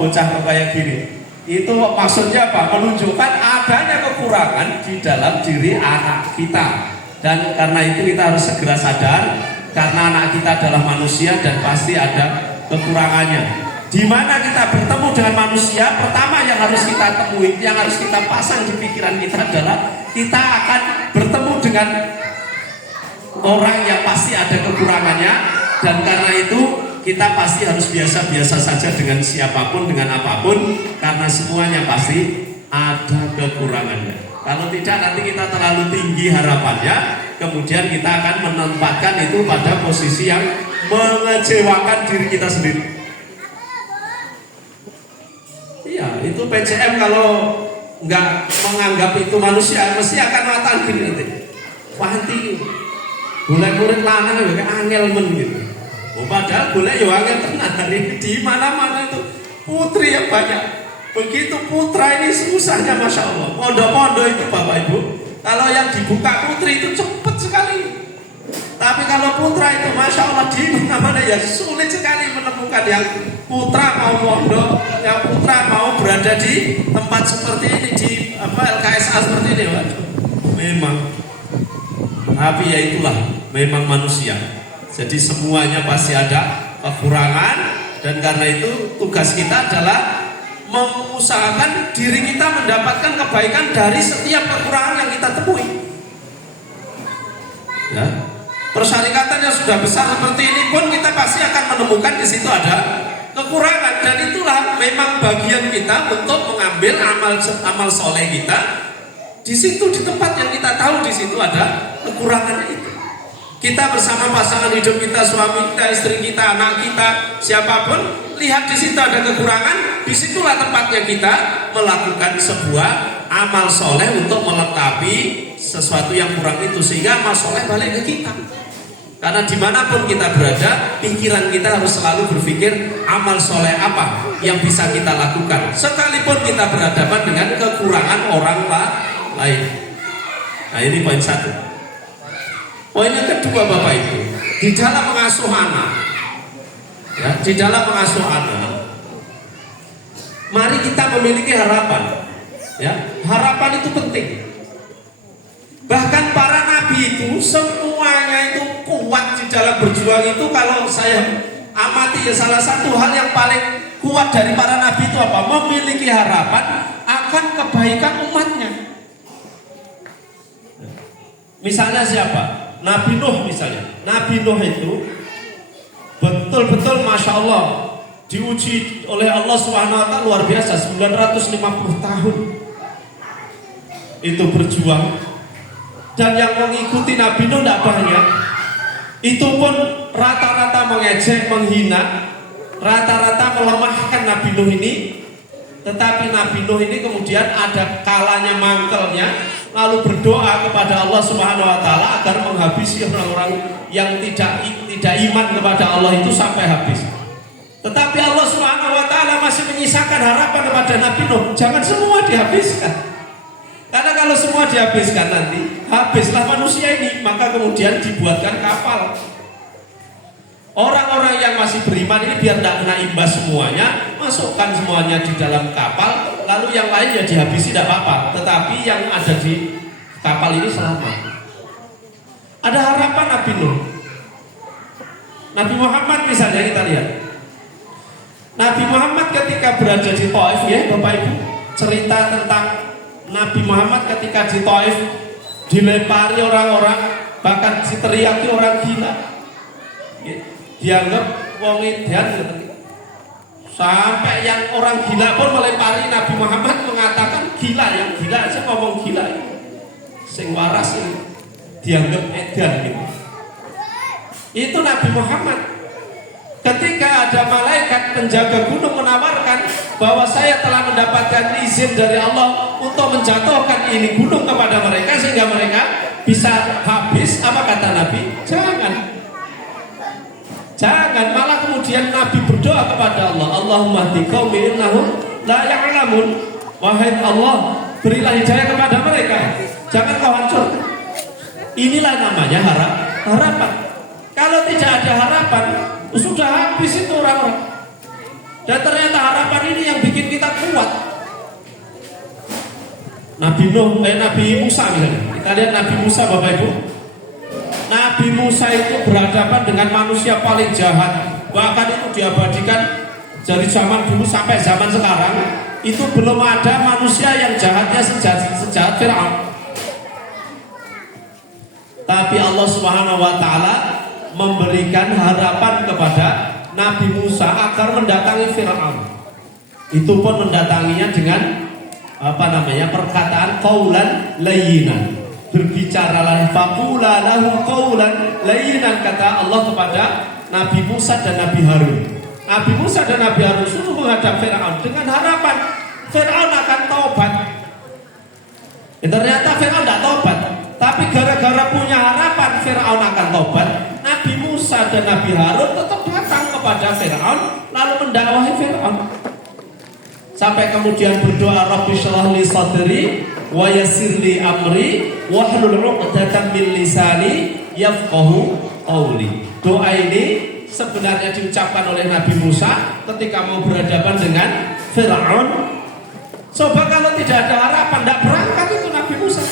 bocah kayak gini. Itu maksudnya apa? Menunjukkan adanya kekurangan di dalam diri anak kita. Dan karena itu kita harus segera sadar, karena anak kita adalah manusia dan pasti ada kekurangannya. Di mana kita bertemu dengan manusia, pertama yang harus kita temui, yang harus kita pasang di pikiran kita adalah kita akan bertemu dengan orang yang pasti ada kekurangannya, dan karena itu kita pasti harus biasa-biasa saja dengan siapapun, dengan apapun, karena semuanya pasti ada kekurangannya. Kalau tidak, nanti kita terlalu tinggi harapannya, kemudian kita akan menempatkan itu pada posisi yang mengecewakan diri kita sendiri. Iya, itu PCM kalau nggak menganggap itu manusia, mesti akan mengatakan gini nanti. Wah, nanti boleh murid lanang kayak angel men gitu. Oh, padahal boleh ya angel tenan hari ini di mana-mana itu putri yang banyak. Begitu putra ini susahnya, masya Allah. Pondok-pondok itu Bapak Ibu, kalau yang dibuka putri itu cepat sekali. Tapi kalau putra itu masya Allah di mana-mana ya sulit sekali menemukan yang putra mau pondok, yang putra mau berada di tempat seperti ini, di LKSA seperti ini. Waduh, memang. Tapi ya itulah, memang manusia. Jadi semuanya pasti ada kekurangan, dan karena itu tugas kita adalah mengusahakan diri kita mendapatkan kebaikan dari setiap kekurangan yang kita temui. Ya. Persyarikatannya sudah besar seperti ini pun kita pasti akan menemukan di situ ada kekurangan, dan itulah memang bagian kita untuk mengambil amal soleh kita di situ, di tempat yang kita tahu di situ ada kekurangan itu. Kita bersama pasangan hidup kita, suami kita, istri kita, anak kita, siapapun, lihat di situ ada kekurangan, disitulah tempatnya kita melakukan sebuah amal soleh untuk melengkapi sesuatu yang kurang itu, sehingga amal soleh balik ke kita. Karena dimanapun kita berada, pikiran kita harus selalu berpikir amal soleh apa yang bisa kita lakukan, sekalipun kita berhadapan dengan kekurangan orang lain. Nah, ini poin satu. Poin yang kedua Bapak Ibu, di dalam mengasuh anak, ya, di dalam mengasuh anak, mari kita memiliki harapan. Ya, harapan itu penting. Bahkan para nabi itu semuanya itu kuat di dalam berjuang itu. Kalau saya amati ya, salah satu hal yang paling kuat dari para nabi itu apa? Memiliki harapan akan kebaikan umatnya. Misalnya siapa? Nabi Nuh misalnya. Nabi Nuh itu betul-betul masya Allah diuji oleh Allah SWT luar biasa. 950 tahun itu berjuang, dan yang mengikuti Nabi Nuh tidak banyak. Itu pun rata-rata mengejek, menghina, rata-rata melemahkan Nabi Nuh ini. Tetapi Nabi Nuh ini kemudian ada kalanya mangkelnya, lalu berdoa kepada Allah Subhanahu wa taala agar menghabisi orang-orang yang tidak iman kepada Allah itu sampai habis. Tetapi Allah Subhanahu wa taala masih menyisakan harapan kepada Nabi Nuh, jangan semua dihabiskan. Karena kalau semua dihabiskan nanti habislah manusia ini, maka kemudian dibuatkan kapal. Orang-orang yang masih beriman ini biar tidak kena imbas semuanya, masukkan semuanya di dalam kapal, lalu yang lain ya dihabisi tidak apa-apa, tetapi yang ada di kapal ini selamat. Ada harapan Nabi Nuh. Nabi Muhammad misalnya, kita lihat Nabi Muhammad ketika berada di Taif, ya Bapak Ibu, cerita tentang Nabi Muhammad ketika di Taif dilempari orang-orang, bahkan diteriaki orang gila, dianggap wong edan gitu. Sampai yang orang gila pun melempari Nabi Muhammad, mengatakan gila, yang gila aja ngomong gila, sing waras ini dianggap edan gitu. Itu Nabi Muhammad. Ketika ada malaikat penjaga gunung menawarkan bahwa saya telah mendapatkan izin dari Allah untuk menjatuhkan ini gunung kepada mereka sehingga mereka bisa habis, apa kata Nabi? Jangan, malah kemudian Nabi berdoa kepada Allah, Allahumma hdi qaumi innahum la ya'lamun. Wahai Allah, berilah hidayah kepada mereka, jangan kau hancurkan. Inilah namanya harapan. Kalau tidak ada harapan, sudah habis itu orang-orang. Dan ternyata harapan ini yang bikin kita kuat. Nabi Musa misalnya. Kita lihat Nabi Musa Bapak Ibu. Nabi Musa itu berhadapan dengan manusia paling jahat. Bahkan itu diabadikan dari zaman dulu sampai zaman sekarang. Itu belum ada manusia yang jahatnya sejahat Fir'aun. Tapi Allah Subhanahu wa taala memberikan harapan kepada Nabi Musa agar mendatangi Fir'aun. Itu pun mendatanginya dengan perkataan qaulan layyinan. Berbicaralah faqula lahu qaulan layyinan, kata Allah kepada Nabi Musa dan Nabi Harun. Nabi Musa dan Nabi Harun suruh menghadap Fir'aun dengan harapan Fir'aun akan taubat. Ternyata Fir'aun tidak taubat. Tapi gara-gara punya harapan Fir'aun akan taubat, Nabi Musa dan Nabi Harun tetap datang kepada Fir'aun lalu mendakwahi Fir'aun. Sampai kemudian berdoa, Rabbi shrah li sadri wa yassir li amri wahlul 'uqdatam min lisani yafqahu qawli. Doa ini sebenarnya diucapkan oleh Nabi Musa ketika mau berhadapan dengan Fir'aun. Coba kalau tidak ada harapan, tidak berangkat itu Nabi Musa.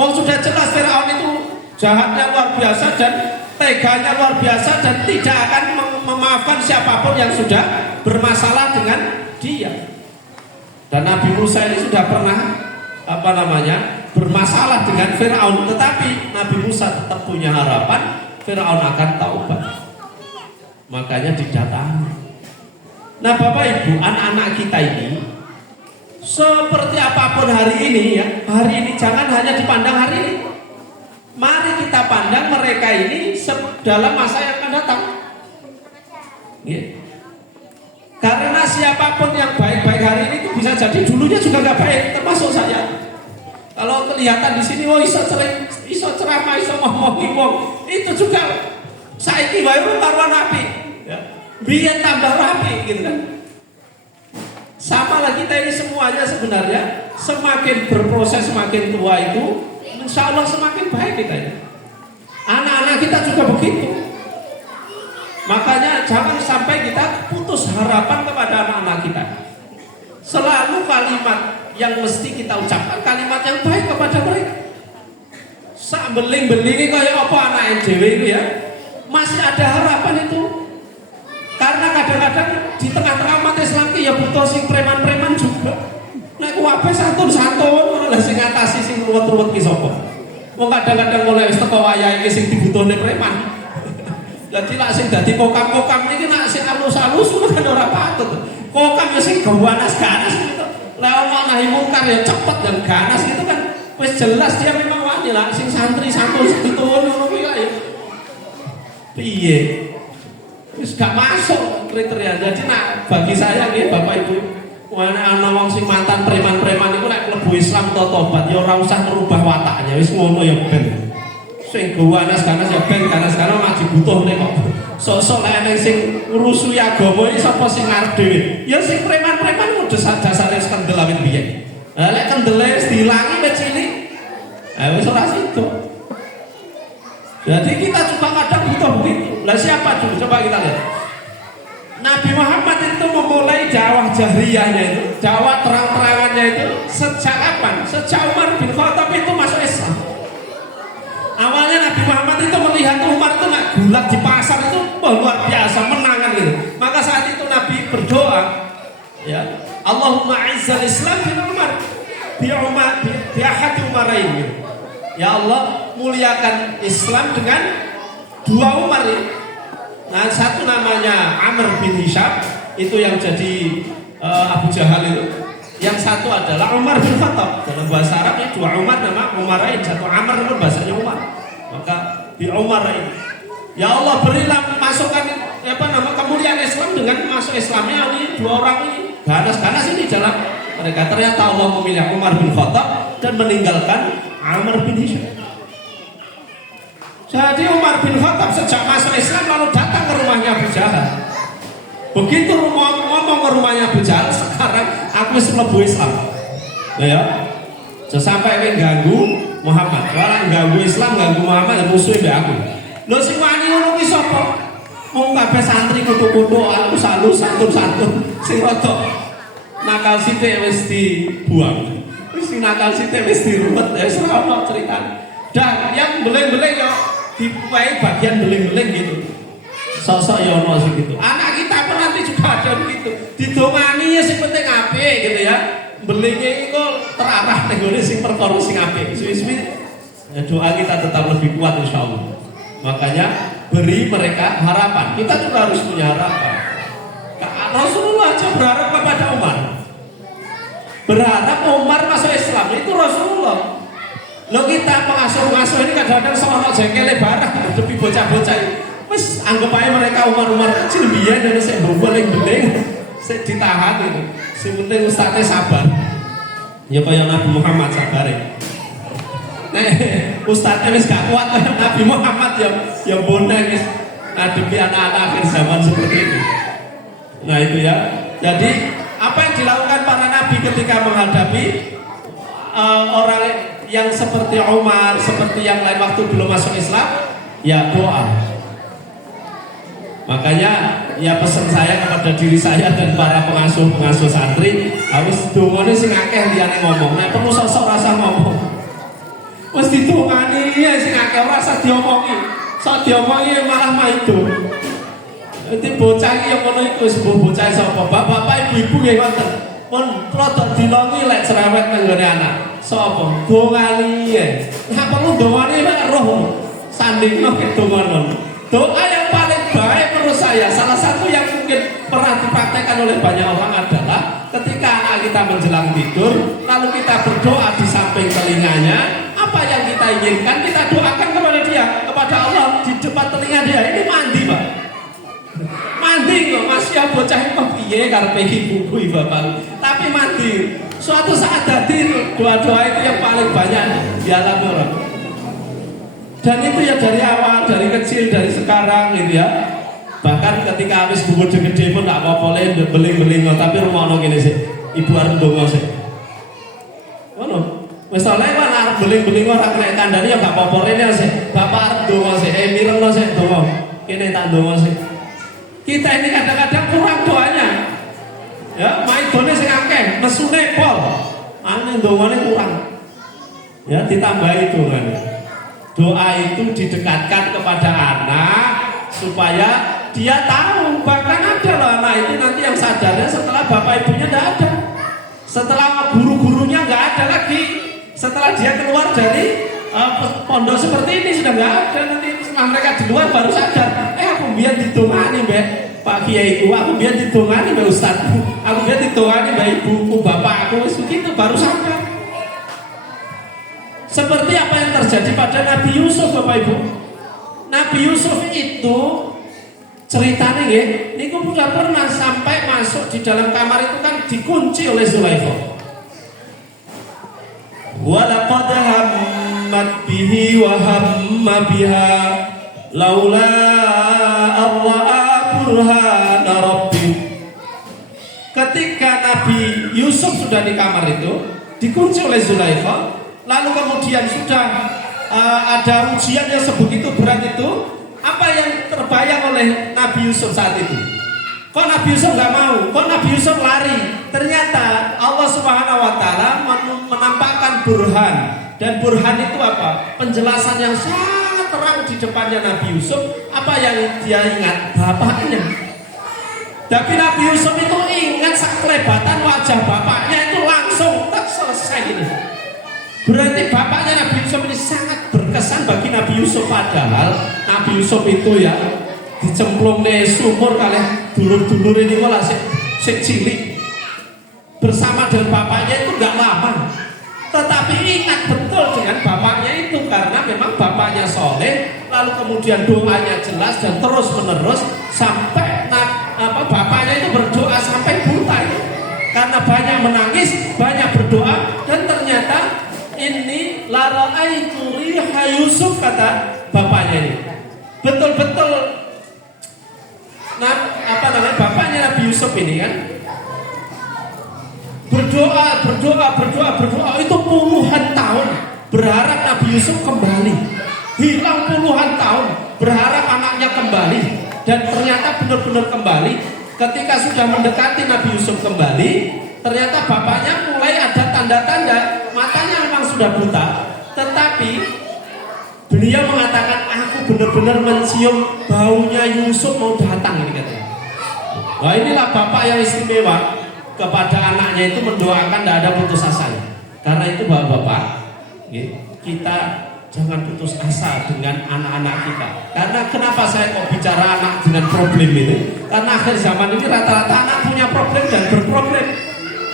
Sudah jelas Fir'aun itu jahatnya luar biasa dan teganya luar biasa dan tidak akan memaafkan siapapun yang sudah bermasalah dengan dia. Dan Nabi Musa ini sudah pernah bermasalah dengan Fir'aun, tetapi Nabi Musa tetap punya harapan Fir'aun akan taubat. Makanya didatangi. Nah Bapak Ibu, anak-anak kita ini seperti apapun hari ini ya, hari ini jangan hanya dipandang hari ini. Mari kita pandang mereka ini dalam masa yang akan datang. Ya. Karena siapapun yang baik-baik hari ini itu bisa jadi dulunya juga nggak baik, termasuk saya. Kalau kelihatan di sini, iso ceramah, iso ngomong, itu juga saiki wae karo nabi. Ya. Biar tambah rapi gitu kan. Sama lah kita ini semuanya sebenarnya semakin berproses semakin tua itu insya Allah semakin baik kita ini. Anak-anak kita juga begitu. Makanya jangan sampai kita putus harapan kepada anak-anak kita. Selalu kalimat yang mesti kita ucapkan kalimat yang baik kepada mereka. Sak beling-belingi kayak apa anak NJW itu ya, masih ada harapan itu. Karena kadang-kadang di tengah-tengah umat Islam ya butuh sing preman-preman juga. Nek kuwabe santun-santun lha sing ngatasi sing ruwet-ruwet ki sapa. Wong kadang-kadang mulai wis teko wayahe sing dibutuhne preman. Dadi lak sing dadi kokam-kokam niki nek sing alus-alus kan ora patut. Kokam ya sing ganas-ganas gitu. Lah wong nahi mungkar ya cepet dan ganas itu kan wis jelas dia memang wani lah sing santri santun-santun ngono kuwi ya. Piye? Wis gak masuk kriteria. Jadi bagi saya nggih Bapak Ibu, ana wong sing mantan preman-preman iku nek mlebu Islam tobat ya ora usah merubah wataknya, wis ngono ya ben. Sing ganas-ganas ya ben ganas-ganas mah dibutuhne kok. Sok-sok lek ana sing ngurusui agama iki sapa sing ngarep dhewe? Ya sing preman-preman udah dasare kendel awit biyen. Lah lek kendele wis diilangi wis cilik. Wis ora sido. Jadi kita juga kadang butuh begitu. Lah siapa dulu? Coba kita lihat. Nabi Muhammad itu memulai dakwah jahriyahnya itu, dakwah terang-terangannya itu sejak kapan? Sejak Umar bin Khattab itu masuk Islam. Awalnya Nabi Muhammad itu melihat Umar itu nggak gulat di pasar itu luar biasa menangan gitu. Maka saat itu Nabi berdoa, ya Allahumma izzal Islam bin Umar, bi ahadi Umarain gitu. Ya Allah, muliakan Islam dengan dua Umar ya. Nah, satu namanya Amr bin Hisham, itu yang jadi Abu Jahal itu. Yang satu adalah Umar bin Khattab. Dalam bahasa Arab ini dua Umar, nama Umarain. Satu Amr itu bahasanya Umar. Maka di Umarain. Ya Allah, berilah masukkan kemuliaan Islam dengan masuk Islamnya ini dua orang ini. Ganas-ganas ini dalam mereka. Ternyata Allah memilih Umar bin Khattab dan meninggalkan Amr bin Hisham. Jadi Umar bin Khattab sejak masuk Islam lalu datang ke rumahnya Abu Jahal. Begitu ngomong ke rumahnya Abu Jahal, sekarang aku mlebu Islam. Ya. Sampai ganggu Muhammad. Kalau ganggu Islam, ganggu Muhammad, musuh mbek aku. Lho sing wani ngono ki sapa? Mau kabeh santri kutu-kutu alus-alus santun-santun sing rada nakal sithik wis dibuang. Wis nakal sithik wis dirumet ya wis ora ono critane. Dan yang beling-beling ya dipuai bagian beling-beling gitu. Sosok ya ono sing gitu. Anak kita pun nanti juga ada begitu. Didongani ya sing penting apik gitu ya. Belinge iku terarah ning gone sing perkara sing apik. Suwi-suwi ya, doa kita tetap lebih kuat insyaallah. Makanya beri mereka harapan. Kita juga harus punya harapan. Rasulullah aja berharap kepada Umar. Berharap Umar masuk Islam itu Rasulullah. Lo kita pengasuh-pengasuh ini kadang-kadang sama jengkele barang ngadepi bocah-bocah. Wes anggap aja mereka Umar kecil biyen dan sik beling-beling sik ditahan itu. Sing penting ustaznya sabar. Ya kaya Nabi Muhammad sabar ya. Ustaznya wis gak kuat Nabi Muhammad ya boneng wis ngadepi anak-anak akhir zaman seperti ini. Nah itu ya. Jadi apa yang dilakukan para nabi ketika menghadapi orang yang seperti Umar, seperti yang lain waktu belum masuk Islam, ya doa. Makanya ya pesan saya kepada diri saya dan para pengasuh santri harus dongane sing akeh liyane ngomong. Nek perlu sosok rasa ngomong. Wis ditungani ya sing akeh ora usah diomongi. Sok diomongi malah maido. Dadi bocah iki yang ngono iku wis bocah sapa? Bapak ibu-ibu nggih wonten. Pun rodok dilongi lek cerewet nang gone anak. Sapa? Dongani ya. Nek perlu dongane mek roh sandingno ke donganon. Doa yang paling baik menurut saya, salah satu yang mungkin pernah dipraktekkan oleh banyak orang adalah ketika anak kita menjelang tidur, lalu kita berdoa di samping telinganya, apa yang kita inginkan kita doakan kepada dia, kepada Allah di depan telinga dia. Ini mandi Pak, mandi kok masih ya bocah itu piye karepe ibu bapak, tapi mandi. Suatu saat tadi doa-doa itu yang paling banyak dialami orang. Dan itu ya dari awal, dari kecil, dari sekarang gitu ya. Bahkan ketika habis bubur gede pun tak apa-apa beling-beling, tapi rumah gini sih, ibu harus dongo sih. Ngono. Misalnya kan arep beling-beling ora kena kandhane ya gak apa-apa rene sih. Bapak arep dongo sih, mirengno sih dongo. Kene tak dongo sih. Kita ini kadang-kadang kurang doanya. Ya, maidone sing akeh, mesune pol. Ane dongane kurang. Ya, ditambahi dongane. Doa itu didekatkan kepada anak supaya dia tahu. Bahkan ada loh anak itu nanti yang sadarnya setelah bapak ibunya tidak ada, setelah guru-gurunya nggak ada lagi, setelah dia keluar dari pondok seperti ini sudah nggak ada. Nanti setelah mereka di luar baru sadar, aku biar ditungani mbak Pak Kiaiku, aku biar ditungani mbak Ustadz, aku biar ditungani mbak ibuku, bapakku, begitu baru sadar. Seperti apa yang terjadi pada Nabi Yusuf Bapak Ibu. Nabi Yusuf itu ceritanya ya, ini sudah pernah sampai masuk di dalam kamar itu kan dikunci oleh Zulaikha. Walaqad hammat bihi wa hamma biha laula arra'a burhana rabbi. Ketika Nabi Yusuf sudah di kamar itu dikunci oleh Zulaikha, lalu kemudian sudah ada ujian yang sebegitu berat itu, apa yang terbayang oleh Nabi Yusuf saat itu? Kok Nabi Yusuf nggak mau? Kok Nabi Yusuf lari? Ternyata Allah Subhanahu Wa Taala menampakkan burhan, dan burhan itu apa? Penjelasan yang sangat terang di depannya Nabi Yusuf. Apa yang dia ingat? Bapaknya. Tapi Nabi Yusuf itu ingat sak kelebatan wajah bapaknya itu langsung tak selesai gitu. Berarti bapaknya Nabi Yusuf ini sangat berkesan bagi Nabi Yusuf. Padahal Nabi Yusuf itu ya dicemplung di sumur kalih dulur-dulur ini malah sik cilik bersama dengan bapaknya itu nggak lama. Tetapi ingat betul dengan bapaknya itu karena memang bapaknya soleh, lalu kemudian doanya jelas dan terus menerus sampai bapaknya itu berdoa sampai buta itu. Karena banyak menangis, banyak berdoa, dan ternyata ini lara'aitu riha Yusuf kata bapaknya ini. Betul-betul bapaknya Nabi Yusuf ini kan berdoa itu puluhan tahun berharap Nabi Yusuf kembali. Hilang puluhan tahun berharap anaknya kembali. Dan ternyata benar-benar kembali ketika sudah mendekati Nabi Yusuf kembali, ternyata bapaknya mulai ada tanda-tanda matanya memang sudah buta, tetapi beliau mengatakan aku benar-benar mencium baunya Yusuf mau datang ini katanya. Wah, inilah bapak yang istimewa kepada anaknya itu mendoakan tidak ada putus asanya. Karena itu bapak-bapak, kita jangan putus asa dengan anak-anak kita. Karena kenapa saya kok bicara anak dengan problem ini? Karena akhir zaman ini rata-rata anak punya problem dan berproblem.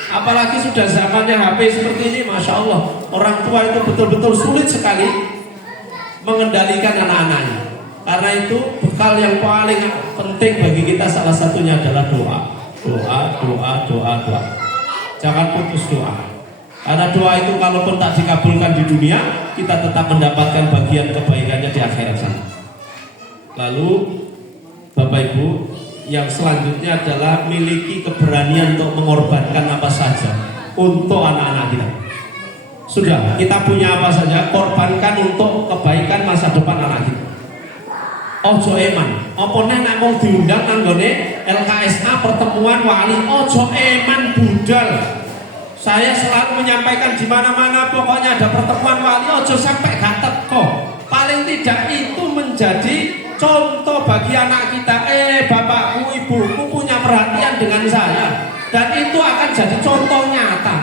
Apalagi sudah zamannya HP seperti ini, Masya Allah, orang tua itu betul-betul sulit sekali mengendalikan anak-anaknya. Karena itu bekal yang paling penting bagi kita salah satunya adalah doa. Doa. Jangan putus doa. Karena doa itu kalaupun tak dikabulkan di dunia, kita tetap mendapatkan bagian kebaikannya di akhirat sana. Lalu Bapak Ibu, yang selanjutnya adalah miliki keberanian untuk mengorbankan apa saja untuk anak-anak kita. Sudah, kita punya apa saja, korbankan untuk kebaikan masa depan anak kita. Ojo eman, opo nek mau diundang nanggone LKSA pertemuan wali, ojo eman budal. Saya selalu menyampaikan di mana-mana pokoknya ada pertemuan wali, ojo sampai gak teko. Paling tidak itu menjadi contoh bagi anak kita. Bapakku, ibuku punya perhatian dengan saya, dan itu akan jadi contoh nyata.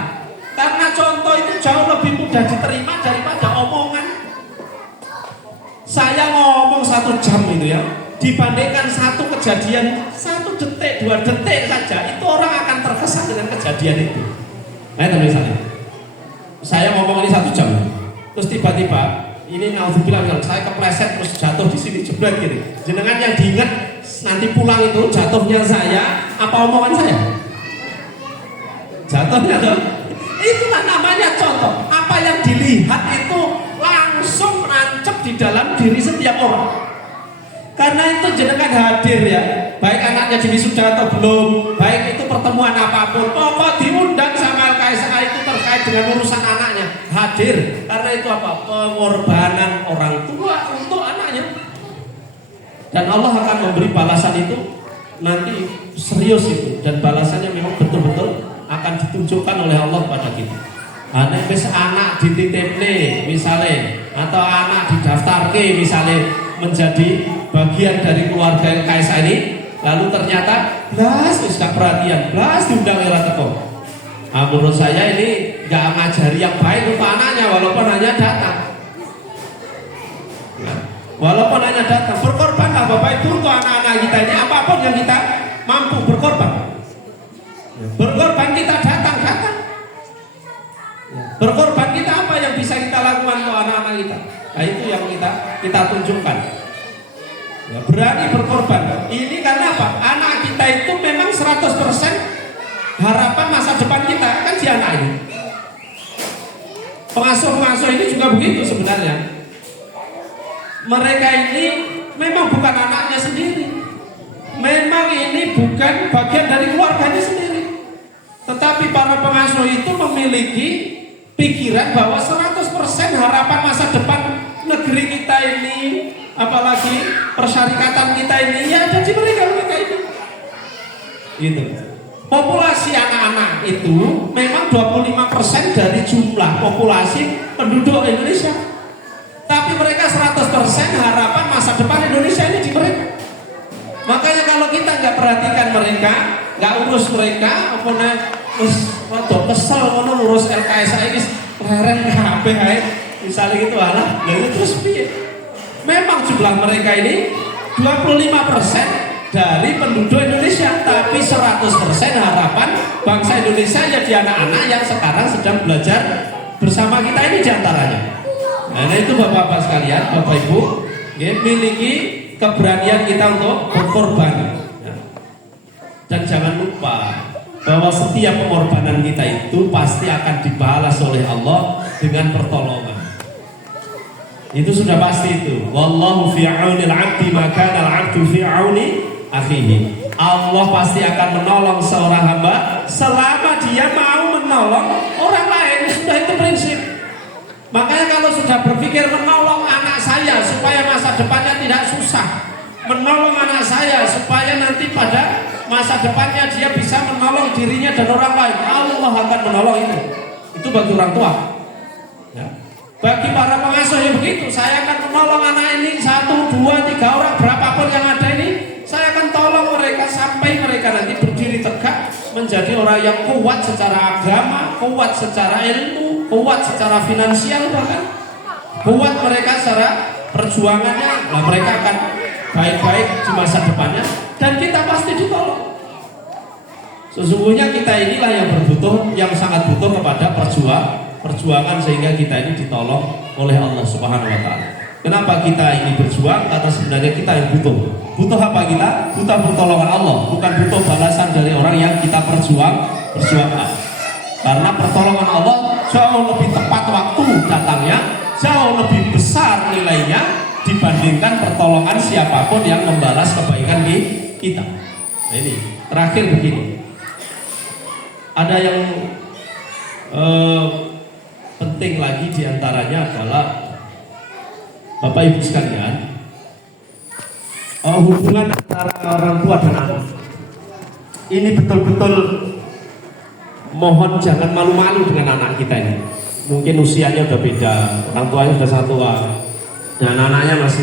Karena contoh itu jauh lebih mudah diterima daripada omongan. Saya ngomong 1 jam itu ya, dibandingkan satu kejadian 1 detik, 2 detik saja, itu orang akan terkesan dengan kejadian itu. Nah itu misalnya, saya ngomong ini 1 jam, terus tiba-tiba ini naudzubillah saya kepleset terus jatuh di sini jebret gitu. Jenengan yang diingat nanti pulang itu jatuhnya saya apa omongan saya? Jatuhnya tuh. Itulah namanya contoh. Apa yang dilihat itu langsung nancep di dalam diri setiap orang. Karena itu jenengan hadir ya, baik anaknya jadi sudah atau belum, baik itu pertemuan apapun, pokok diundang sama LKSA itu terkait dengan urusan anaknya, hadir. Karena itu apa? Pengorbanan orang tua untuk anaknya. Dan Allah akan memberi balasan itu nanti serius itu, dan balasannya memang betul-betul akan ditunjukkan oleh Allah kepada kita. Anak dititipne misalnya, atau anak didaftarke misalnya menjadi bagian dari keluarga LKSA ini, lalu ternyata blas gak perhatian, blas diundang era teko. Menurut saya ini gak ngajari yang baik untuk anaknya, walaupun hanya datang. Walaupun hanya datang, berkorbanlah Bapak Ibu untuk anak-anak kita ini, apapun yang kita mampu berkorban. Berkorban kita datang. Berkorban kita apa yang bisa kita lakukan untuk anak-anak kita. Nah itu yang kita tunjukkan. Ya, berani berkorban. Ini karena apa? Anak kita itu memang 100% harapan masa depan kita kan si anak ini. Pengasuh-pengasuh ini juga begitu sebenarnya. Mereka ini memang bukan anaknya sendiri. Memang ini bukan bagian dari keluarganya sendiri. Tetapi para pengasuh itu memiliki pikiran bahwa 100% harapan masa depan negeri kita ini, apalagi persyarikatan kita ini, ya ada di mereka itu. Gitu. Populasi anak-anak itu memang 25% dari jumlah populasi penduduk Indonesia. Tapi mereka 100% harapan masa depan Indonesia ini di mereka. Makanya kalau kita nggak perhatikan mereka, nggak urus mereka, apa kesel ngono urus LKSA ini keren kabeh ae. Misalnya gitu alah, lalu terus piye? Memang jumlah mereka ini 25% dari penduduk Indonesia, tapi 100% harapan bangsa Indonesia jadi anak-anak yang sekarang sedang belajar bersama kita ini diantaranya. Nah itu Bapak-bapak sekalian, Bapak Ibu, ya, miliki keberanian kita untuk berkorban. Dan jangan lupa bahwa setiap pengorbanan kita itu pasti akan dibalas oleh Allah dengan pertolongan. Itu sudah pasti itu. Wallahu fi aunil 'abdi ma kana al-'abdu fi auni akhihi. Allah pasti akan menolong seorang hamba selama dia mau menolong orang lain. Sudah itu prinsip. Makanya kalau sudah berpikir menolong anak saya supaya masa depannya tidak susah, menolong anak saya supaya nanti pada masa depannya dia bisa menolong dirinya dan orang lain. Allah akan menolong itu. Itu bagi orang tua. Ya. Bagi para pengasuh yang begitu, saya akan menolong anak ini 1, 2, 3 orang berapapun yang ada ini. Saya akan tolong mereka sampai mereka nanti berdiri tegak menjadi orang yang kuat secara agama, kuat secara ilmu, kuat secara finansial, bahkan kuat mereka secara perjuangannya. Nah, mereka akan baik-baik di masa depannya dan kita pasti ditolong. Sesungguhnya kita inilah yang berbutuh, yang sangat butuh kepada perjuangan sehingga kita ini ditolong oleh Allah Subhanahu wa taala. Kenapa kita ini berjuang? Karena sebenarnya kita yang butuh. Butuh apa kita? Butuh pertolongan Allah, bukan butuh balasan dari orang yang kita perjuangkan. Karena pertolongan Allah jauh lebih tepat waktu datangnya, jauh lebih besar nilainya dibandingkan pertolongan siapapun yang membalas kebaikan kita. Nah, ini terakhir begini. Ada yang penting lagi diantaranya adalah Bapak Ibu sekalian, hubungan antara orang tua dan anak ini betul-betul mohon jangan malu-malu dengan anak kita ini. Mungkin usianya udah beda, orang tuanya sudah satu dan anaknya masih